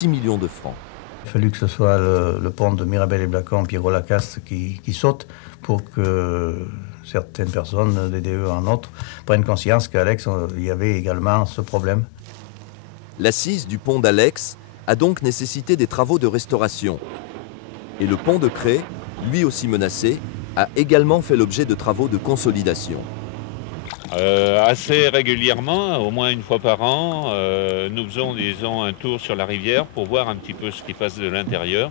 6 millions de francs. Il a fallu que ce soit le pont de Mirabel et Blacon, Pierrot-Lacaste qui saute pour que certaines personnes, des DE en autres, prennent conscience qu'à Alex, il y avait également ce problème. L'assise du pont d'Alex a donc nécessité des travaux de restauration. Et le pont de Cré, lui aussi menacé, a également fait l'objet de travaux de consolidation. Assez régulièrement, au moins une fois par an, nous faisons, disons, un tour sur la rivière pour voir un petit peu ce qui passe de l'intérieur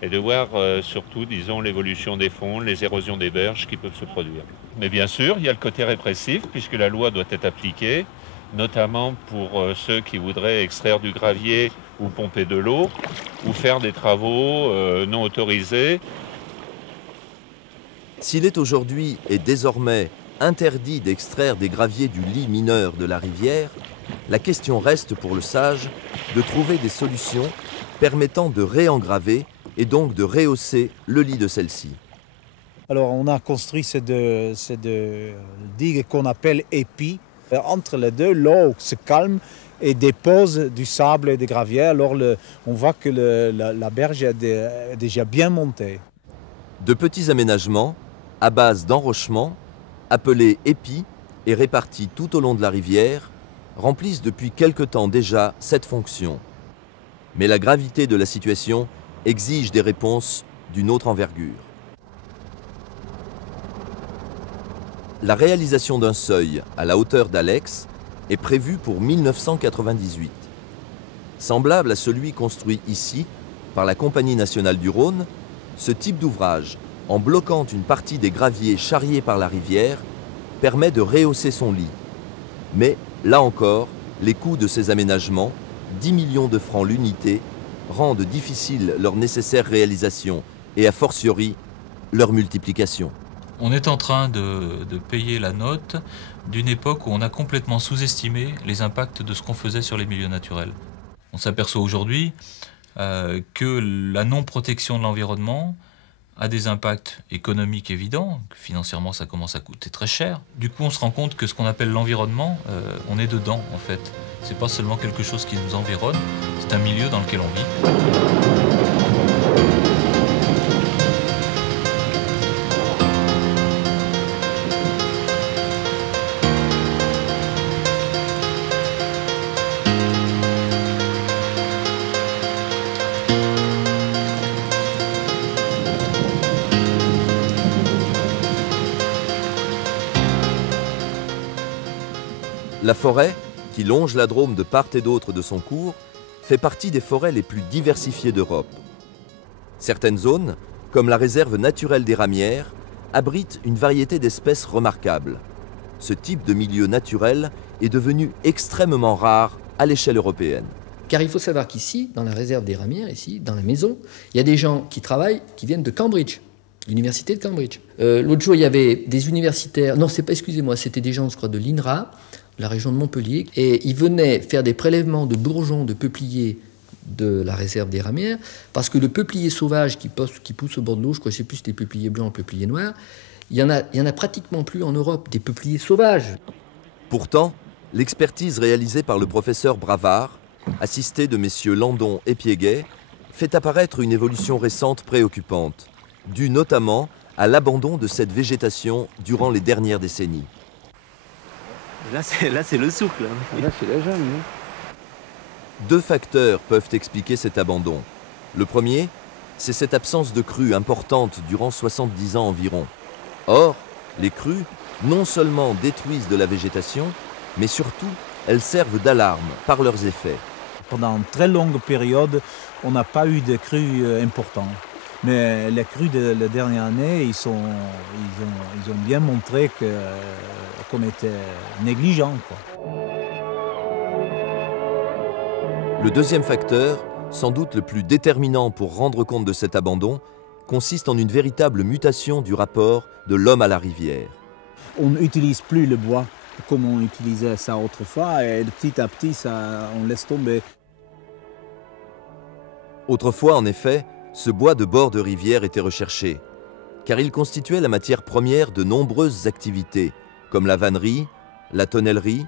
et de voir surtout, disons, l'évolution des fonds, les érosions des berges qui peuvent se produire. Mais bien sûr, il y a le côté répressif puisque la loi doit être appliquée, notamment pour ceux qui voudraient extraire du gravier ou pomper de l'eau ou faire des travaux non autorisés. S'il est aujourd'hui et désormais interdit d'extraire des graviers du lit mineur de la rivière, la question reste pour le sage de trouver des solutions permettant de réengraver et donc de rehausser le lit de celle-ci. Alors on a construit ces deux digues qu'on appelle épis. Entre les deux, l'eau se calme et dépose du sable et des graviers. Alors on voit que la berge est déjà bien montée. De petits aménagements à base d'enrochements, appelés épis et répartis tout au long de la rivière, remplissent depuis quelque temps déjà cette fonction. Mais la gravité de la situation exige des réponses d'une autre envergure. La réalisation d'un seuil à la hauteur d'Alex est prévue pour 1998. Semblable à celui construit ici par la Compagnie nationale du Rhône, ce type d'ouvrage, en bloquant une partie des graviers charriés par la rivière, permet de rehausser son lit. Mais, là encore, les coûts de ces aménagements, 10 millions de francs l'unité, rendent difficile leur nécessaire réalisation et a fortiori leur multiplication. On est en train de payer la note d'une époque où on a complètement sous-estimé les impacts de ce qu'on faisait sur les milieux naturels. On s'aperçoit aujourd'hui que la non-protection de l'environnement a des impacts économiques évidents, que financièrement ça commence à coûter très cher. Du coup on se rend compte que ce qu'on appelle l'environnement, on est dedans en fait. C'est pas seulement quelque chose qui nous environne, c'est un milieu dans lequel on vit. La forêt, qui longe la Drôme de part et d'autre de son cours, fait partie des forêts les plus diversifiées d'Europe. Certaines zones, comme la réserve naturelle des Ramières, abritent une variété d'espèces remarquables. Ce type de milieu naturel est devenu extrêmement rare à l'échelle européenne. Car il faut savoir qu'ici, dans la réserve des Ramières, ici, dans la maison, il y a des gens qui travaillent, qui viennent de Cambridge, l'université de Cambridge. L'autre jour, il y avait des universitaires, non, excusez-moi, c'était des gens, je crois, de l'INRA, la région de Montpellier, et ils venaient faire des prélèvements de bourgeons de peupliers de la réserve des Ramières, parce que le peuplier sauvage qui pousse au bord de l'eau, je crois, je ne sais plus si c'était peuplier blanc ou peuplier noir, il y en a pratiquement plus en Europe, des peupliers sauvages. Pourtant, l'expertise réalisée par le professeur Bravard, assisté de messieurs Landon et Piéguet, fait apparaître une évolution récente préoccupante, due notamment à l'abandon de cette végétation durant les dernières décennies. Là, c'est le souk. Là, c'est la jungle. Deux facteurs peuvent expliquer cet abandon. Le premier, c'est cette absence de crues importante durant 70 ans environ. Or, les crues, non seulement détruisent de la végétation, mais surtout, elles servent d'alarme par leurs effets. Pendant une très longue période, on n'a pas eu de crues importantes. Mais les crues de la dernière année, ils ont bien montré qu'on était négligents, quoi. Le deuxième facteur, sans doute le plus déterminant pour rendre compte de cet abandon, consiste en une véritable mutation du rapport de l'homme à la rivière. On n'utilise plus le bois comme on utilisait ça autrefois, et petit à petit, on laisse tomber. Autrefois, en effet, ce bois de bord de rivière était recherché, car il constituait la matière première de nombreuses activités, comme la vannerie, la tonnellerie,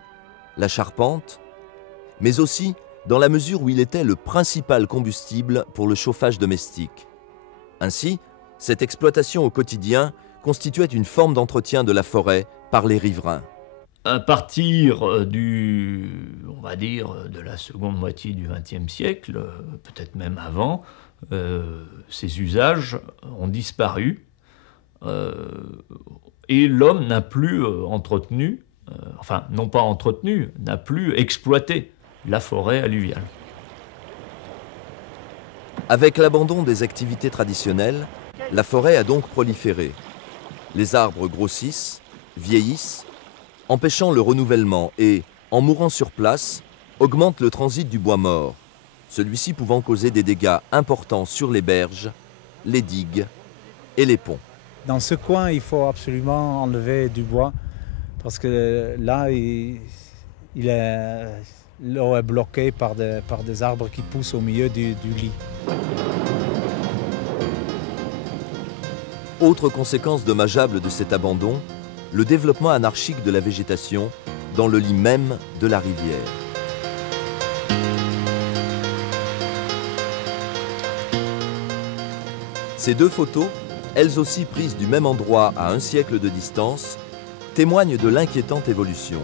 la charpente, mais aussi dans la mesure où il était le principal combustible pour le chauffage domestique. Ainsi, cette exploitation au quotidien constituait une forme d'entretien de la forêt par les riverains. À partir on va dire, de la seconde moitié du XXe siècle, peut-être même avant, ces usages ont disparu et l'homme n'a plus entretenu, enfin non pas entretenu, n'a plus exploité la forêt alluviale. Avec l'abandon des activités traditionnelles, la forêt a donc proliféré. Les arbres grossissent, vieillissent, empêchant le renouvellement et, en mourant sur place, augmentent le transit du bois mort, celui-ci pouvant causer des dégâts importants sur les berges, les digues et les ponts. Dans ce coin, il faut absolument enlever du bois parce que là, l'eau est bloquée par des arbres qui poussent au milieu du lit. Autre conséquence dommageable de cet abandon, le développement anarchique de la végétation dans le lit même de la rivière. Ces deux photos, elles aussi prises du même endroit à un siècle de distance, témoignent de l'inquiétante évolution.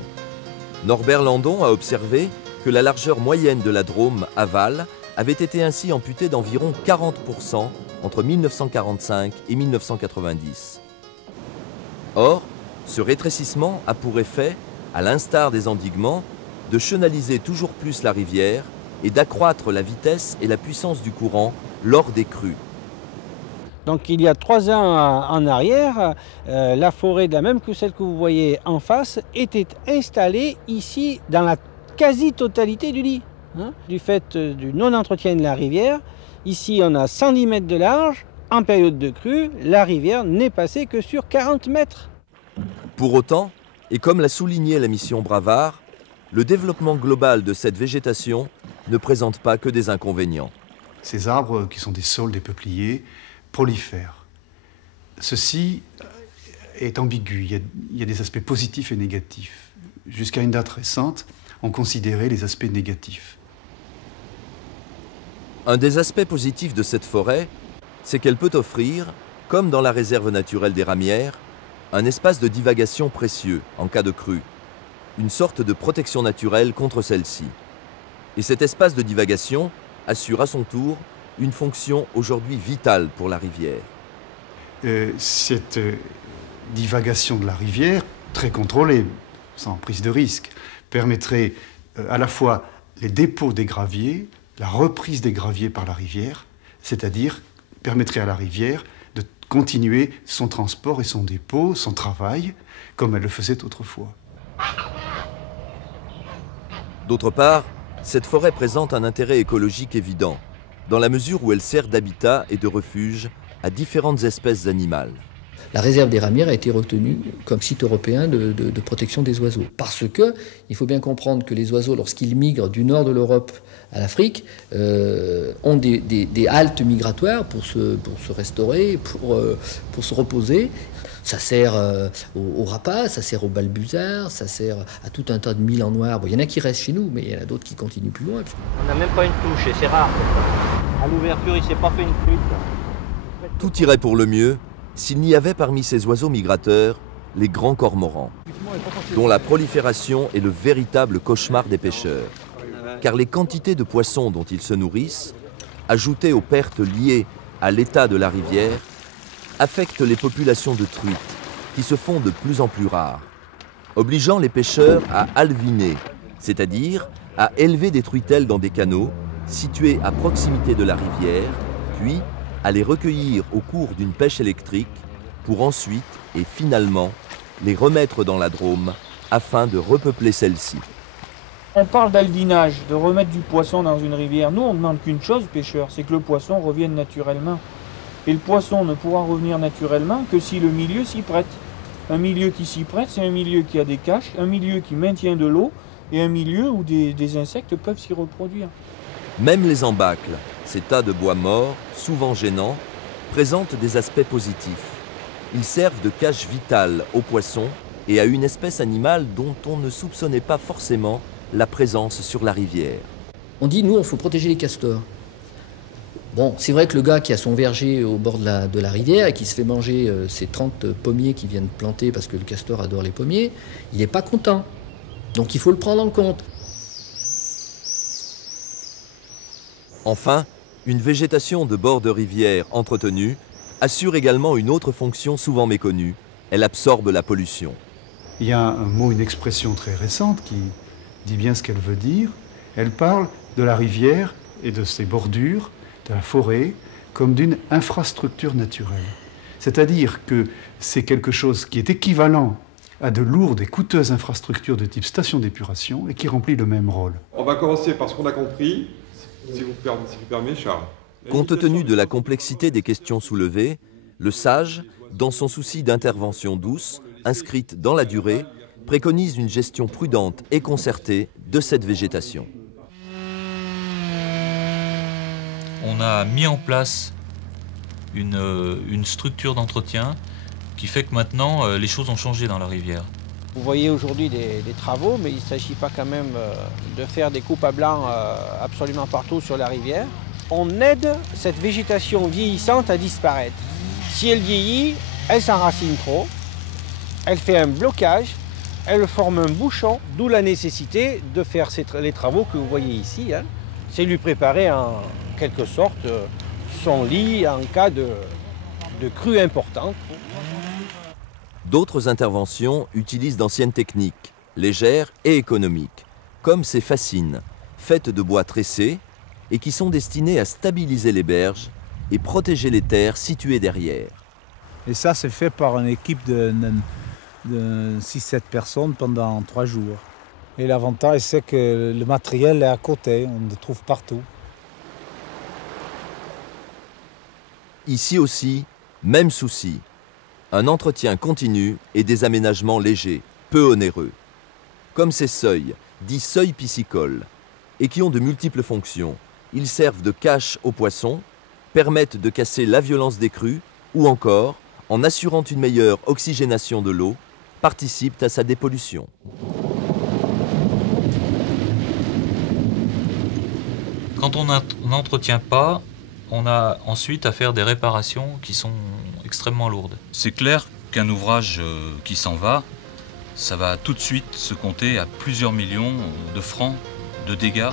Norbert Landon a observé que la largeur moyenne de la Drôme aval avait été ainsi amputée d'environ 40% entre 1945 et 1990. Or, ce rétrécissement a pour effet, à l'instar des endiguements, de chenaliser toujours plus la rivière et d'accroître la vitesse et la puissance du courant lors des crues. Donc il y a 3 ans en arrière, la forêt, de la même que celle que vous voyez en face, était installée ici dans la quasi-totalité du lit. Du fait du non-entretien de la rivière, ici on a 110 mètres de large, en période de crue, la rivière n'est passée que sur 40 mètres. Pour autant, et comme l'a souligné la mission Bravard, le développement global de cette végétation ne présente pas que des inconvénients. Ces arbres, qui sont des saules, des peupliers, prolifèrent. Ceci est ambigu, il y a des aspects positifs et négatifs. Jusqu'à une date récente, on considérait les aspects négatifs. Un des aspects positifs de cette forêt, c'est qu'elle peut offrir, comme dans la réserve naturelle des Ramières, un espace de divagation précieux en cas de crue, une sorte de protection naturelle contre celle-ci. Et cet espace de divagation assure à son tour une fonction aujourd'hui vitale pour la rivière. Cette divagation de la rivière, très contrôlée, sans prise de risque, permettrait à la fois les dépôts des graviers, la reprise des graviers par la rivière, c'est-à-dire permettrait à la rivière de continuer son transport et son dépôt, son travail, comme elle le faisait autrefois. D'autre part, cette forêt présente un intérêt écologique évident, dans la mesure où elle sert d'habitat et de refuge à différentes espèces animales. La réserve des Ramières a été retenue comme site européen de protection des oiseaux. Parce que, il faut bien comprendre que les oiseaux, lorsqu'ils migrent du nord de l'Europe à l'Afrique, ont des haltes migratoires pour se restaurer, pour se reposer. Ça sert aux rapaces, ça sert aux balbuzards, ça sert à tout un tas de milans noirs. Bon, il y en a qui restent chez nous, mais il y en a d'autres qui continuent plus loin. On n'a même pas une touche et c'est rare. À l'ouverture, il ne s'est pas fait une flûte. Tout irait pour le mieux s'il n'y avait parmi ces oiseaux migrateurs les grands cormorans, dont la prolifération est le véritable cauchemar des pêcheurs. Car les quantités de poissons dont ils se nourrissent, ajoutées aux pertes liées à l'état de la rivière, affectent les populations de truites, qui se font de plus en plus rares, obligeant les pêcheurs à alviner, c'est-à-dire à élever des truitelles dans des canaux situés à proximité de la rivière, puis à les recueillir au cours d'une pêche électrique pour ensuite et finalement les remettre dans la Drôme afin de repeupler celle-ci. On parle d'alvinage, de remettre du poisson dans une rivière. Nous, on ne demande qu'une chose, pêcheurs, c'est que le poisson revienne naturellement. Et le poisson ne pourra revenir naturellement que si le milieu s'y prête. Un milieu qui s'y prête, c'est un milieu qui a des caches, un milieu qui maintient de l'eau et un milieu où des insectes peuvent s'y reproduire. Même les embâcles, ces tas de bois morts, souvent gênants, présentent des aspects positifs. Ils servent de cache vitale aux poissons et à une espèce animale dont on ne soupçonnait pas forcément la présence sur la rivière. On dit, nous, il faut protéger les castors. Bon, c'est vrai que le gars qui a son verger au bord de la rivière et qui se fait manger ses 30 pommiers qu'il vient de planter parce que le castor adore les pommiers, il n'est pas content. Donc il faut le prendre en compte. Enfin, une végétation de bord de rivière entretenue assure également une autre fonction souvent méconnue. Elle absorbe la pollution. Il y a un mot, une expression très récente qui dit bien ce qu'elle veut dire. Elle parle de la rivière et de ses bordures, de la forêt, comme d'une infrastructure naturelle. C'est-à-dire que c'est quelque chose qui est équivalent à de lourdes et coûteuses infrastructures de type station d'épuration et qui remplit le même rôle. On va commencer par ce qu'on a compris, si vous permettez, Charles. Compte tenu de la complexité des questions soulevées, le SAGE, dans son souci d'intervention douce, inscrite dans la durée, préconise une gestion prudente et concertée de cette végétation. On a mis en place une structure d'entretien qui fait que maintenant les choses ont changé dans la rivière. Vous voyez aujourd'hui des travaux, mais il ne s'agit pas quand même de faire des coupes à blanc absolument partout sur la rivière. On aide cette végétation vieillissante à disparaître. Si elle vieillit, elle s'enracine trop, elle fait un blocage, elle forme un bouchon, d'où la nécessité de faire les travaux que vous voyez ici. Hein. C'est lui préparer en quelque sorte son lit en cas de crue importante. D'autres interventions utilisent d'anciennes techniques, légères et économiques, comme ces fascines, faites de bois tressé et qui sont destinées à stabiliser les berges et protéger les terres situées derrière. Et ça, c'est fait par une équipe de 6-7 personnes pendant 3 jours. Et l'avantage, c'est que le matériel est à côté, on le trouve partout. Ici aussi, même souci. Un entretien continu et des aménagements légers, peu onéreux. Comme ces seuils, dits seuils piscicoles, et qui ont de multiples fonctions. Ils servent de cache aux poissons, permettent de casser la violence des crues, ou encore, en assurant une meilleure oxygénation de l'eau, participent à sa dépollution. Quand on n'entretient pas, on a ensuite à faire des réparations qui sont extrêmement lourdes. C'est clair qu'un ouvrage qui s'en va, ça va tout de suite se compter à plusieurs millions de francs de dégâts,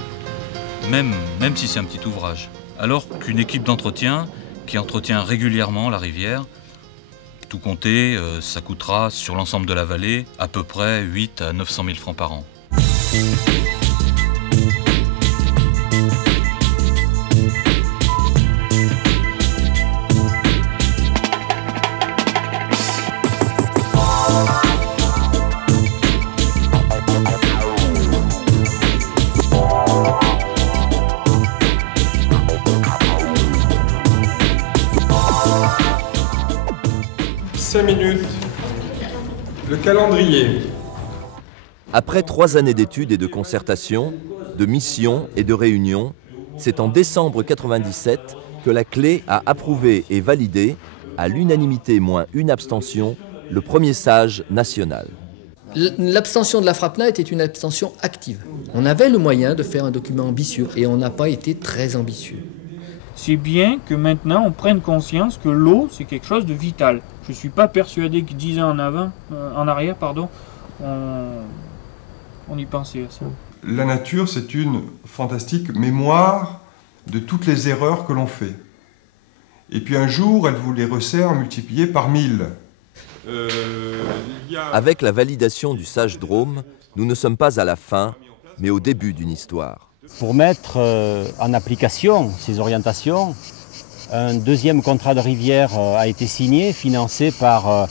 même si c'est un petit ouvrage. Alors qu'une équipe d'entretien qui entretient régulièrement la rivière, tout compté, ça coûtera sur l'ensemble de la vallée à peu près 8 à 900 000 francs par an. Minutes. Le calendrier. Après 3 années d'études et de concertation, de missions et de réunions, c'est en décembre 1997 que la Clé a approuvé et validé, à l'unanimité moins une abstention, le premier SAGE national. L'abstention de la FRAPNA était une abstention active. On avait le moyen de faire un document ambitieux et on n'a pas été très ambitieux. C'est bien que maintenant on prenne conscience que l'eau c'est quelque chose de vital. Je ne suis pas persuadé que 10 ans en arrière, on y pensait à ça. La nature, c'est une fantastique mémoire de toutes les erreurs que l'on fait. Et puis un jour, elle vous les resserre multipliées par 1000. Avec la validation du SAGE Drôme, nous ne sommes pas à la fin, mais au début d'une histoire. Pour mettre en application ces orientations, un deuxième contrat de rivière a été signé, financé par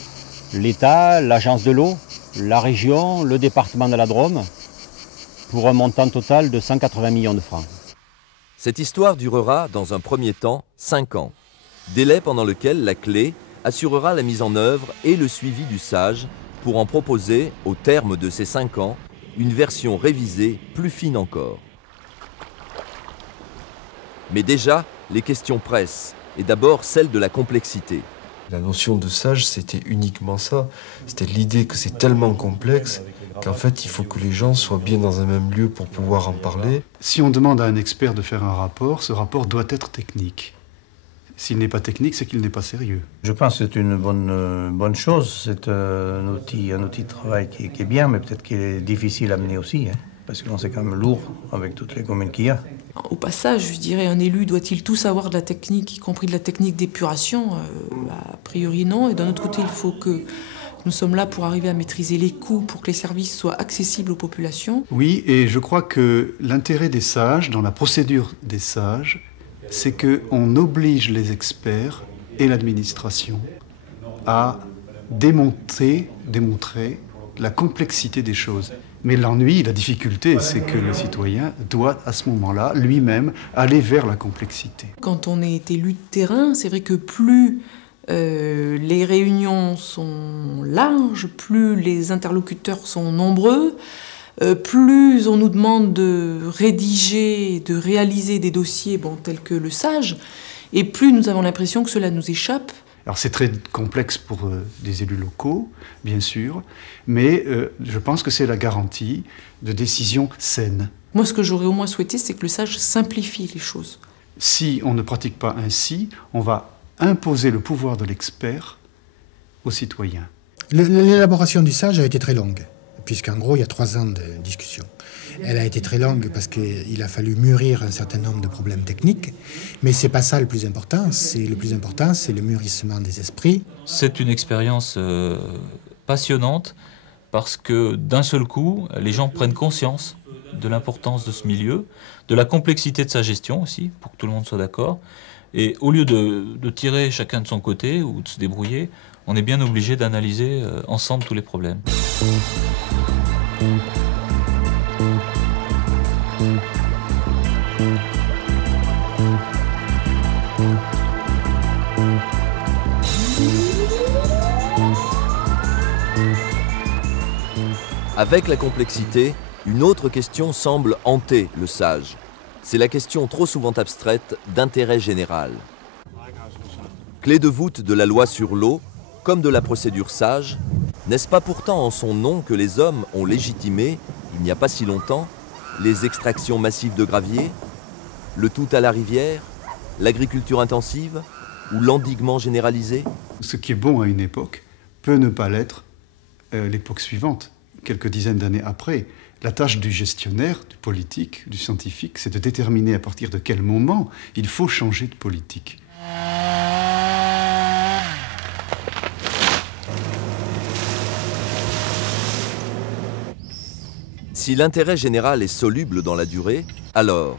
l'État, l'Agence de l'eau, la région, le département de la Drôme, pour un montant total de 180 millions de francs. Cette histoire durera, dans un premier temps, 5 ans, délai pendant lequel la Clé assurera la mise en œuvre et le suivi du SAGE pour en proposer, au terme de ces 5 ans, une version révisée plus fine encore. Mais déjà, les questions pressent, et d'abord celle de la complexité. La notion de sage, c'était uniquement ça. C'était l'idée que c'est tellement complexe qu'en fait, il faut que les gens soient bien dans un même lieu pour pouvoir en parler. Si on demande à un expert de faire un rapport, ce rapport doit être technique. S'il n'est pas technique, c'est qu'il n'est pas sérieux. Je pense que c'est une bonne chose. C'est un outil de travail qui est bien, mais peut-être qu'il est difficile à mener aussi, hein, parce que c'est quand même lourd avec toutes les communes qu'il y a. Au passage, je dirais, un élu doit-il tout savoir de la technique, y compris de la technique d'épuration? A priori non. Et d'un autre côté, il faut que nous sommes là pour arriver à maîtriser les coûts, pour que les services soient accessibles aux populations. Oui, et je crois que l'intérêt des sages, dans la procédure des sages, c'est qu'on oblige les experts et l'administration à démontrer la complexité des choses. Mais l'ennui, la difficulté, c'est que le citoyen doit, à ce moment-là, lui-même, aller vers la complexité. Quand on est élu de terrain, c'est vrai que plus les réunions sont larges, plus les interlocuteurs sont nombreux, plus on nous demande de rédiger, de réaliser des dossiers tels que le SAGE, et plus nous avons l'impression que cela nous échappe. Alors c'est très complexe pour des élus locaux, bien sûr, mais je pense que c'est la garantie de décisions saines. Moi, ce que j'aurais au moins souhaité, c'est que le SAGE simplifie les choses. Si on ne pratique pas ainsi, on va imposer le pouvoir de l'expert aux citoyens. L'élaboration du SAGE a été très longue, puisqu'en gros, il y a 3 ans de discussion. Elle a été très longue parce qu'il a fallu mûrir un certain nombre de problèmes techniques, mais c'est pas ça le plus important. Le plus important, c'est le mûrissement des esprits. C'est une expérience passionnante parce que d'un seul coup, les gens prennent conscience de l'importance de ce milieu, de la complexité de sa gestion aussi, pour que tout le monde soit d'accord. Et au lieu de tirer chacun de son côté ou de se débrouiller, on est bien obligé d'analyser ensemble tous les problèmes. Avec la complexité, une autre question semble hanter le sage. C'est la question trop souvent abstraite d'intérêt général. Clé de voûte de la loi sur l'eau, comme de la procédure sage, n'est-ce pas pourtant en son nom que les hommes ont légitimé, il n'y a pas si longtemps, les extractions massives de gravier, le tout à la rivière, l'agriculture intensive ou l'endiguement généralisé? Ce qui est bon à une époque peut ne pas l'être l'époque suivante. Quelques dizaines d'années après, la tâche du gestionnaire, du politique, du scientifique, c'est de déterminer à partir de quel moment il faut changer de politique. Si l'intérêt général est soluble dans la durée, alors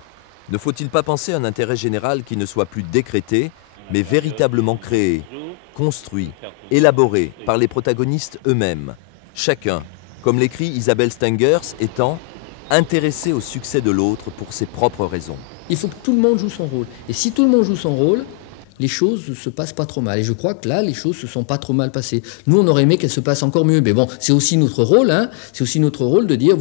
ne faut-il pas penser à un intérêt général qui ne soit plus décrété, mais véritablement créé, construit, élaboré par les protagonistes eux-mêmes, chacun, comme l'écrit Isabelle Stengers, étant intéressé au succès de l'autre pour ses propres raisons. Il faut que tout le monde joue son rôle. Et si tout le monde joue son rôle, les choses ne se passent pas trop mal. Et je crois que là, les choses se sont pas trop mal passées. Nous, on aurait aimé qu'elles se passent encore mieux. Mais bon, c'est aussi notre rôle, hein. C'est aussi notre rôle de dire,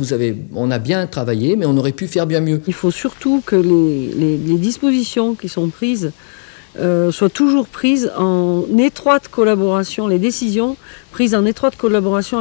on a bien travaillé, mais on aurait pu faire bien mieux. Il faut surtout que les dispositions qui sont prises soient toujours prises en étroite collaboration, les décisions prises en étroite collaboration